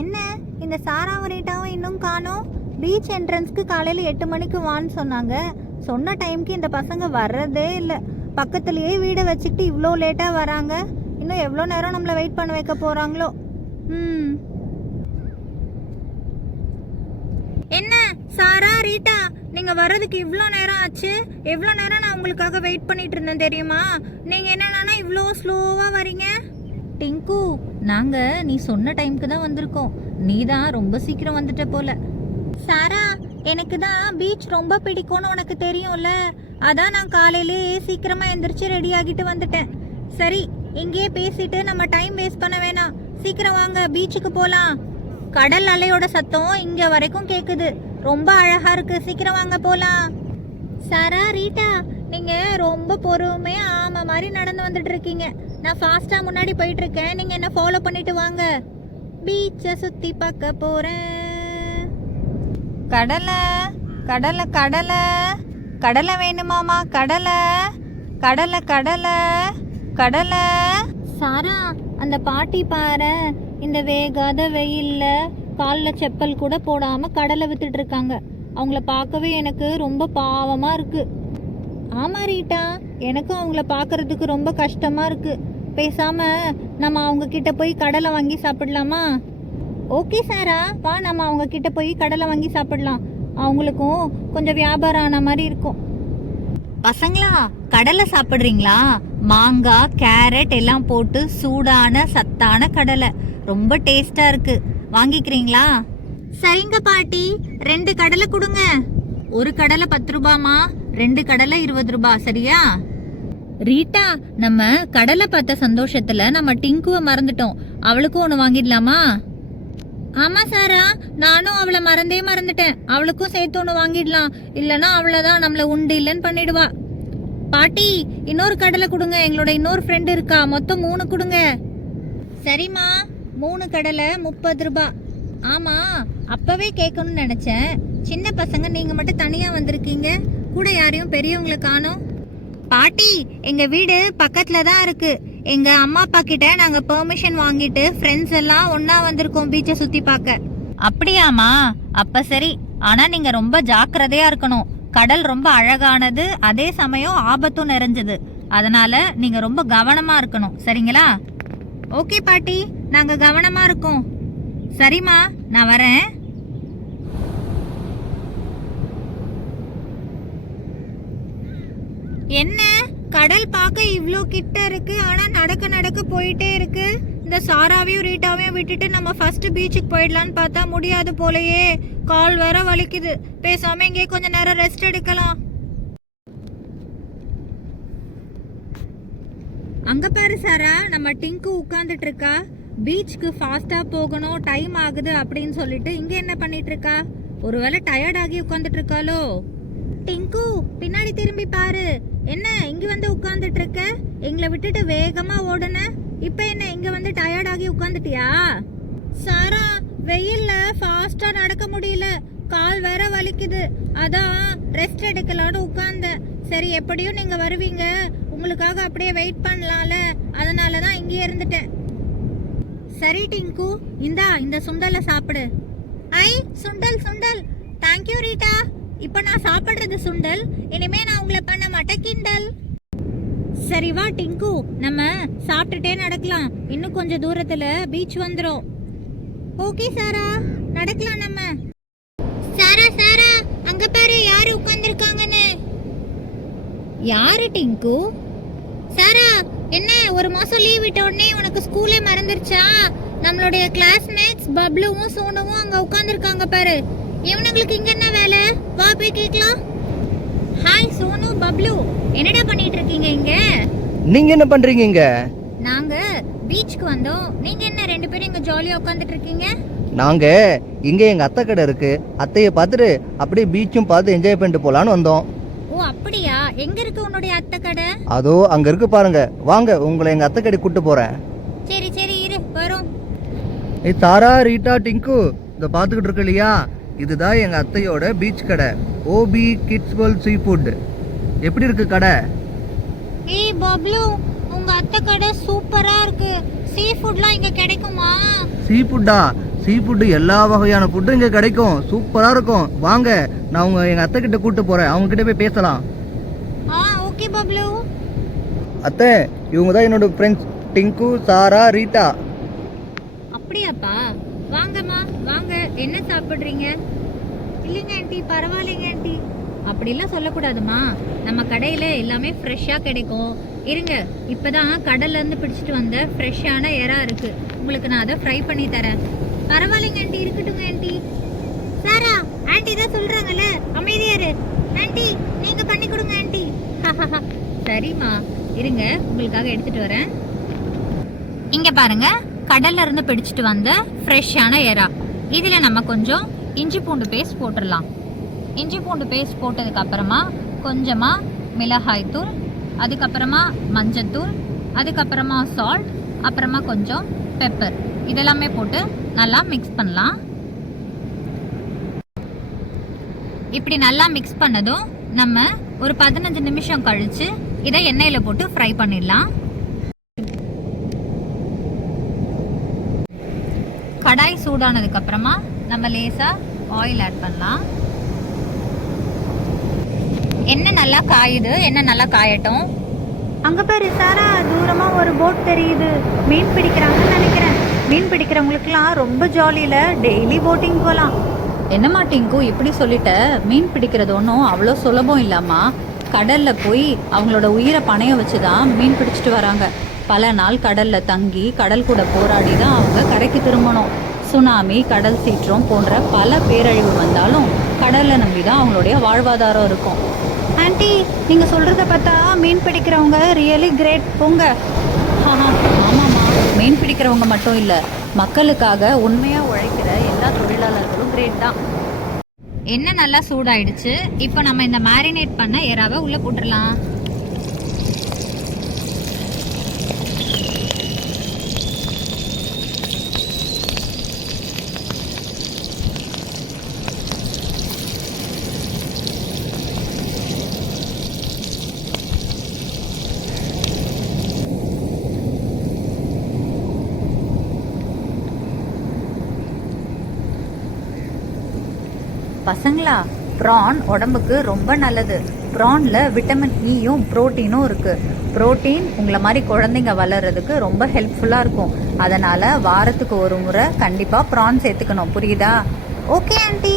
என்ன இந்த சாராவும் ரீட்டாவும் இன்னும் காணோம்? பீச் என்ட்ரன்ஸ்க்கு காலையில் 8 மணிக்கு வான்னு சொன்னாங்க. சொன்ன டைம்க்கு இந்த பசங்க வர்றதே இல்லை. பக்கத்துலேயே வீடை வச்சுக்கிட்டு இவ்வளோ லேட்டாக வராங்க. இன்னும் எவ்வளோ நேரம் நம்மளை வெயிட் பண்ண வைக்க போகிறாங்களோ. என்ன சாரா ரீட்டா, நீங்க வர்றதுக்கு இவ்வளோ நேரம் ஆச்சு? எவ்வளோ நேரம் நான் உங்களுக்காக வெயிட் பண்ணிட்டு இருந்தேன் தெரியுமா? நீங்க என்னன்னா இவ்வளோ ஸ்லோவா வரீங்க? டிங்கு, நாங்க நீ சொன்ன டைம்க்கு தான் வந்திருக்கோம். நீ தான் ரொம்ப சீக்கிரம் வந்துட்ட போல. சாரா, எனக்கு தான் பீச் ரொம்ப பிடிக்கும்னு உனக்கு தெரியும்ல, அதான் நான் காலையிலே சீக்கிரமா எந்திரிச்சு ரெடி ஆகிட்டு வந்துட்டேன். சரி, இங்கேயே பேசிட்டு நம்ம டைம் வேஸ்ட் பண்ண வேணாம். சீக்கிரம் வாங்க, பீச்சுக்கு போலாம். கடல் அலையோட சத்தம் இங்க வரைக்கும் கேக்குது. ரொம்ப அழகா இருக்கு. சீக்கிரம் வாங்க போலாம். சாரா ரீட்டா, நீங்க ரொம்ப பொறுமையா ஆமா மாதிரி நடந்து வந்துட்டு இருக்கீங்க. நான் ஃபாஸ்டா முன்னாடி போயிட்டு இருக்கேன். நீங்க என்ன ஃபாலோ பண்ணிட்டு வாங்க. பீச்சை சுத்தி பார்க்க போறேன். கடலை கடலை கடலை கடலை வேணுமாமா? கடலை கடலை கடலை கடலை. சாரா, அந்த பாட்டி பாரு, இந்த வேகாத வெயில்ல காலில் செப்பல் கூட போடாம கடலை வித்துட்டு இருக்காங்க. அவங்கள பார்க்கவே எனக்கு ரொம்ப பாவமா இருக்கு. ஆமா ரீட்டா, எனக்கும் அவங்கள பார்க்கறதுக்கு ரொம்ப கஷ்டமா இருக்கு. பேசாம நம்ம அவங்க கிட்ட போய் கடலை வாங்கி சாப்பிடலாமா? ஓகே சாரா, வா நம்ம அவங்க கிட்ட போய் கடலை வாங்கி சாப்பிடலாம். அவங்களுக்கும் கொஞ்சம் வியாபாரம் ஆன மாதிரி இருக்கும். பசங்களா, கடலை சாப்பிட்றீங்களா? மாங்காய் கேரட் எல்லாம் போட்டு சூடான சத்தான கடலை, ரொம்ப டேஸ்டா இருக்கு. வாங்கிக்கிறீங்களா? சரிங்க பாட்டி, 2 கடலை கொடுங்க. ஒரு கடலை 10 ரூபாமா, 2 கடலை 20 ரூபாய். சரியா? ரீட்டா, நம்ம கடலை பார்த்த சந்தோஷத்துல நம்ம டிங்குவை மறந்துட்டோம். அவளுக்கும் ஒன்று வாங்கிடலாமா? ஆமா சாரா, நானும் அவளை மறந்துட்டேன். அவளுக்கும் சேர்த்து ஒன்று வாங்கிடலாம். இல்லைன்னா அவ்வளோதான், நம்மளை உண்டு இல்லைன்னு பண்ணிடுவா. பாட்டி, இன்னொரு கடலை கொடுங்க. எங்களோட இன்னொரு ஃப்ரெண்டு இருக்கா, மொத்தம் 3 கொடுங்க. சரிம்மா, 3 கடலை 30 ரூபாய். ஆமா, அப்பவே கேட்கணும்னு நினைச்சேன். சின்ன பசங்க நீங்க மட்டும் தனியா வந்திருக்கீங்க, கூட யாரையும் பெரியவங்களை காணோம். பாட்டி, எங்க வீடு பக்கத்துல தான் இருக்கு. எங்க அம்மா அப்பா கிட்ட நாங்க பெர்மிஷன் வாங்கிட்டு ஃப்ரெண்ட்ஸ் எல்லாம் ஒன்னா வந்திருக்கோம் பீச்சை சுத்தி பார்க்க. அப்படியாமா? அப்ப சரி. ஆனா நீங்க ரொம்ப ஜாக்கிரதையா இருக்கணும். கடல் ரொம்ப அழகானது, அதே சமயம் ஆபத்தும் நிறைஞ்சது. அதனால நீங்க ரொம்ப கவனமா இருக்கணும். சரிங்களா? ஓகே பாட்டி, நாங்க கவனமா இருக்கோம். சரிம்மா, நான் வரேன். என்ன கடல் பார்க்க இவ்ளோ கிட்ட இருக்கு, ஆனா நடக்க நடக்க போயிட்டே இருக்கு. இந்த சாராவையும் ரீட்டாவையும் விட்டுட்டு நம்ம ஃபர்ஸ்ட் பீச்சுக்கு போயிடலான்னு பார்த்தா முடியாது போலயே. கால் வேற வலிக்குது. பேசாம இங்கே கொஞ்ச நேரம் ரெஸ்ட் எடுக்கலாம். அங்க பாரு சாரா, நம்ம டிங்கு உட்கார்ந்துட்டு இருக்கா. பீச்சுக்கு ஃபாஸ்டா போகணும், டைம் ஆகுது அப்படின்னு சொல்லிட்டு இங்க என்ன பண்ணிட்டு இருக்கா? ஒருவேளை டயர்ட் ஆகி உட்கார்ந்துட்டு இருக்காளோ? டிங்கு, பின்னாடி திரும்பி பாரு. என்ன இங்க வந்து உட்கார்ந்துட்டு இருக்க? எங்களை விட்டுட்டு வேகமா ஓடுன, இப்ப என்ன இங்க வந்து டயர்ட் ஆகி உட்கார்ந்துட்டியா? சாரா, வெயில்ல ஃபாஸ்டா நடக்க முடியல, கால் வேற வலிக்குது. அதான் ரெஸ்ட் எடுக்கலான்னு உட்கார்ந்தேன். சரி, எப்படியும் நீங்க வருவீங்க, உங்களுக்காக அப்படியே வெயிட் பண்ணலாம்ல, அதனாலதான் இங்கே இருந்துட்டேன். சரி டிங்கு, இந்த சுண்டலை சாப்பிடு. ஐ, சுண்டல் சுண்டல். Thank you Rita. இப்ப நான் சாப்பிடுறது சுண்டல், இனிமே நான் உங்களை பண்ண மாட்டேன் கிண்டல். சரி வா டிங்கு, நம்ம சாப்பிட்டுட்டே நடக்கலாம். இன்னும் கொஞ்சம் தூரத்துல பீச் வந்துரும். ஓகே சாரா, நடக்கலாம் நம்ம. சாரா சாரா, அங்க பாரு யாரு உட்கார்ந்திருக்காங்கன்னு. யாரு டிங்கு? சாரா, என்ன ஒரு மாசம் லீவ் விட்ட உடனே உனக்கு ஸ்கூலே மறந்துருச்சா? நம்மளுடைய கிளாஸ்மேட்ஸ் பப்ளுவும் சோனுவும் அங்க உட்கார்ந்திருக்காங்க பாரு. இவனுங்களுக்கு இங்க என்ன வேலை? வா போய் கேட்கலாம். ஹாய் சோனு, பப்ளு, என்னடா பண்ணிட்டு இருக்கீங்க இங்க? நீங்க என்ன பண்றீங்க இங்க? நாங்க பீச்சுக்கு வந்தோம். நீங்க என்ன 2 பேரும் இங்க ஜாலியா உட்கார்ந்துட்டு இருக்கீங்க? நாங்க இங்க எங்க அத்தை கடை இருக்கு, அத்தையை பார்த்துட்டு அப்படியே பீச்சும் பார்த்து என்ஜாய் பண்ணிட்டு போலான்னு வந்தோம். ஓ அப்படியா? எங்க இருக்கு உன்னுடைய அத்தை கடை? அதோ அங்க இருக்கு பாருங்க, வாங்க உங்களை எங்க அத்தை கடை கூட்டு போறேன். சரி சரி இரு, வரோம். ஏய் தாரா, ரீட்டா, டிங்கு, இத பாத்துக்கிட்டு இருக்க இல்லையா, இதுதான் எங்க அத்தையோட பீச் கடை, OP kids world sea food. எப்படி இருக்கு கடை? ஏய் பப்ளு, உங்க அத்தை கடை சூப்பரா இருக்கு. சீ ஃபுட்லாம் இங்க கிடைக்குமா? சீ ஃபுட்டா? சீ ஃபுட்டு எல்லா வகையான ஃபுட்டும் இங்கே கிடைக்கும். சூப்பராக இருக்கும். வாங்க, நான் எங்கள் அத்தை கிட்ட கூப்பிட்டு போகிறேன். அவங்க கிட்ட போய் பேசலாம். ஓகே பப்ளு. அத்தை, இவங்க தான் என்னோட ஃப்ரெண்ட்ஸ் டிங்கு, சாரா, ரீட்டா. அப்படியாப்பா? வாங்கம்மா வாங்க. என்ன சாப்பிட்றீங்க? இல்லைங்க ஆண்டி, பரவாயில்லைங்க ஆண்டி. அப்படிலாம் சொல்லக்கூடாதுமா. நம்ம கடையில் எல்லாமே ஃப்ரெஷ்ஷாக கிடைக்கும். இருங்க, இப்போதான் கடல்லேருந்து பிடிச்சிட்டு வந்த ஃப்ரெஷ்ஷான எறா இருக்குது. உங்களுக்கு நான் அதை ஃப்ரை பண்ணி தரேன். பரவாயில்லைங்க ஆண்டி, இருக்கட்டுங்க ஆண்டி. சாரா, ஆண்டி தான் சொல்கிறாங்கல்ல, அமைதியாரு. ஆண்டி, நீங்கள் பண்ணி கொடுங்க ஆண்டி. சரிம்மா, இருங்க உங்களுக்காக எடுத்துகிட்டு வரேன். இங்கே பாருங்க, கடல்ல இருந்து பிடிச்சிட்டு வந்த ஃப்ரெஷ்ஷான எறா. இதில் நம்ம கொஞ்சம் இஞ்சி பூண்டு பேஸ்ட் போட்டுடலாம். இஞ்சி பூண்டு பேஸ்ட் போட்டதுக்கு அப்புறமா கொஞ்சமாக மிளகாய் தூள், அதுக்கப்புறமா மஞ்சத்தூள், அதுக்கப்புறமா சால்ட், அப்புறமா கொஞ்சம் பெப்பர், இதெல்லாமே போட்டு நல்லா மிக்ஸ் பண்ணலாம். இப்படி நல்லா மிக்ஸ் பண்ணதும் நம்ம ஒரு 15 நிமிஷம் கழித்து இதை எண்ணெயில் போட்டு ஃப்ரை பண்ணிடலாம். கடாய் சூடானதுக்கு அப்புறமா நம்ம லேசாக ஆயில் ஆட் பண்ணலாம். எண்ணெய் நல்லா காயுது, எண்ணெய் நல்லா காயட்டும். அங்கே பாரு சாரா, தூரமாக ஒரு போட் தெரியுது. மீன் பிடிக்கிறாங்கன்னு நினைக்கிறேன். மீன் பிடிக்கிறவங்களுக்குலாம் ரொம்ப ஜாலியில் டெய்லி போட்டிங் போகலாம். என்ன டிங்கு இப்படி சொல்லிட்ட? மீன் பிடிக்கிறது ஒன்றும் அவ்வளோ சுலபம் இல்லாமா. கடலில் போய் அவங்களோட உயிரை பணைய வச்சு தான் மீன் பிடிச்சிட்டு வராங்க. பல நாள் கடலில் தங்கி கடல் கூட போராடி தான் அவங்க கரைக்கு திரும்பணும். சுனாமி, கடல் சீற்றம் போன்ற பல பேரழிவு வந்தாலும் கடலை நம்பி தான் அவங்களுடைய வாழ்வாதாரம் இருக்கும். ஆண்டி, நீங்கள் சொல்கிறத பார்த்தா மீன் பிடிக்கிறவங்க ரியலி கிரேட். போங்க. ஆமாம்மா, மீன் பிடிக்கிறவங்க மட்டும் இல்லை, மக்களுக்காக உண்மையாக உழைக்கிற எல்லா தொழிலாளர்களும் கிரேட் தான். எண்ணெய் நல்லா சூடாயிடுச்சு. இப்போ நம்ம இந்த மேரினேட் பண்ண எறாவை உள்ளே போட்டுடலாம். பசங்களா, ப்ரான் உடம்புக்கு ரொம்ப நல்லது. ப்ரானில் விட்டமின் ஈயும் புரோட்டீனும் இருக்குது. புரோட்டீன் உங்களை மாதிரி குழந்தைங்க வளர்கிறதுக்கு ரொம்ப ஹெல்ப்ஃபுல்லாக இருக்கும். அதனால் வாரத்துக்கு ஒரு முறை கண்டிப்பாக ப்ரான் சேர்த்துக்கணும். புரியுதா? Okay aunty.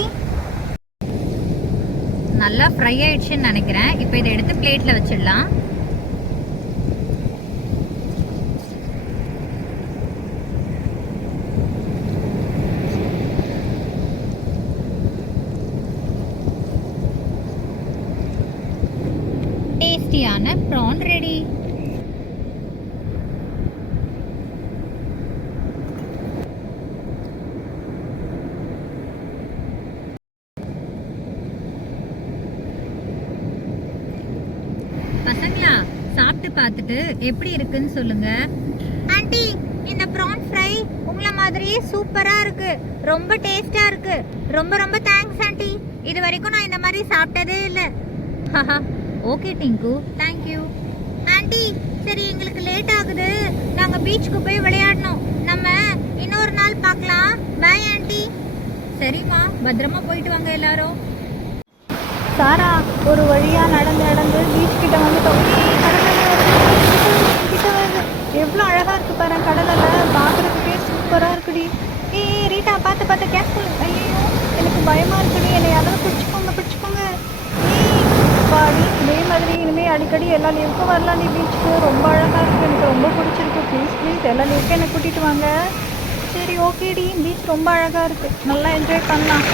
நல்லா ஃப்ரை ஆயிடுச்சுன்னு நினைக்கிறேன். இப்போ இதை எடுத்து பிளேட்டில் வச்சிடலாம். டேஸ்டியான ப்ரான் ரெடி. பசங்களா, சாப்பிட்டு பார்த்துட்டு எப்படி இருக்குன்னு சொல்லுங்க. ஆண்டி, இந்த ப்ரான் ஃப்ரை உங்களை மாதிரியே சூப்பரா இருக்கு. ரொம்ப டேஸ்டா இருக்கு. ரொம்ப ரொம்ப தேங்க்ஸ் ஆண்டி. இது வரைக்கும் நான் இந்த மாதிரி சாப்பிட்டதே இல்லை. ஓகே டிங்கு, தேங்க்யூ. ஆண்டி, சரி எங்களுக்கு லேட் ஆகுது. நாங்கள் பீச்சுக்கு போய் விளையாடணும். நம்ம இன்னொரு நாள் பார்க்கலாம். Bye aunty. சரிம்மா, பத்திரமா போயிட்டு வாங்க எல்லாரும். சாரா, ஒரு வழியாக நடந்து நடந்து பீச் கிட்ட வந்துட்டோம். கிட்ட வருது. எவ்வளோ அழகாக இருக்கு பாரு கடலில். பார்க்குறதுக்கே சூப்பராக இருக்குடி. ரீட்டா, பார்த்து பார்த்து கேர்ஃபுல். ஐயோ, எனக்கு பயமாக இருக்குடி. என்னை யாராவது பிடிச்சிக்கோங்க பிடிச்சிக்கோங்க. பாடி இதே மாதிரி இனிமேல் அடிக்கடி எல்லா லீவுக்கும் வரலாம். நீ பீச்சுக்கு ரொம்ப அழகாக இருக்குது. எனக்கு ரொம்ப பிடிச்சிருக்கு. ப்ளீஸ் ப்ளீஸ் எல்லா லீவுக்கும் என்னை கூட்டிகிட்டு வாங்க. சரி ஓகேடி, பீச் ரொம்ப அழகாக இருக்குது. நல்லா என்ஜாய் பண்ணலாம்.